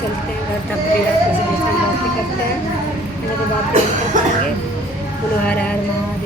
चलते हैं घर तक, फिर आपको से बातें करते हैं, मेरे बातें बोलो हर हर महादेव।